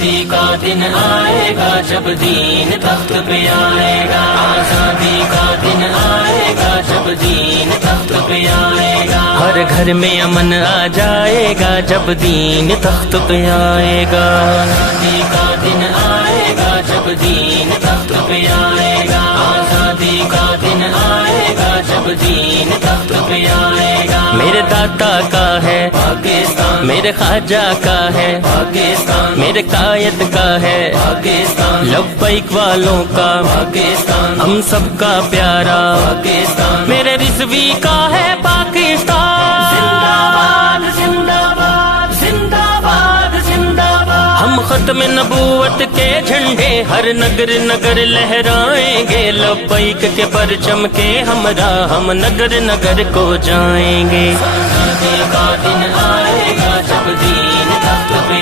आजादी का दिन आएगा जब दीन तख्त पे आएगा। आजादी का दिन आएगा जब दीन तख्त पे आएगा। हर घर में अमन आ जाएगा जब दीन तख्त पे आएगा। आजादी का दिन आएगा जब दीन तख्त पे आएगा। आजादी का दिन आएगा जब दीन तख्त पे आएगा। मेरे दाता का है पाकिस्तान, मेरे ख्वाजा का है पाकिस्तान, मेरे कायद का है पाकिस्तान, लब्बैक वालों का पाकिस्तान, हम सबका प्यारा पाकिस्तान, मेरे रिज़वी का है पाकिस्तान। जिंदाबाद जिंदाबाद जिंदाबाद जिंदाबाद। हम खत्म नबूवत के झंडे हर नगर नगर लहराएंगे। लब्बैक के परचम के हमरा हम नगर नगर को जाएंगे। आजादी का दिन आएगा जब दीन तख्त पे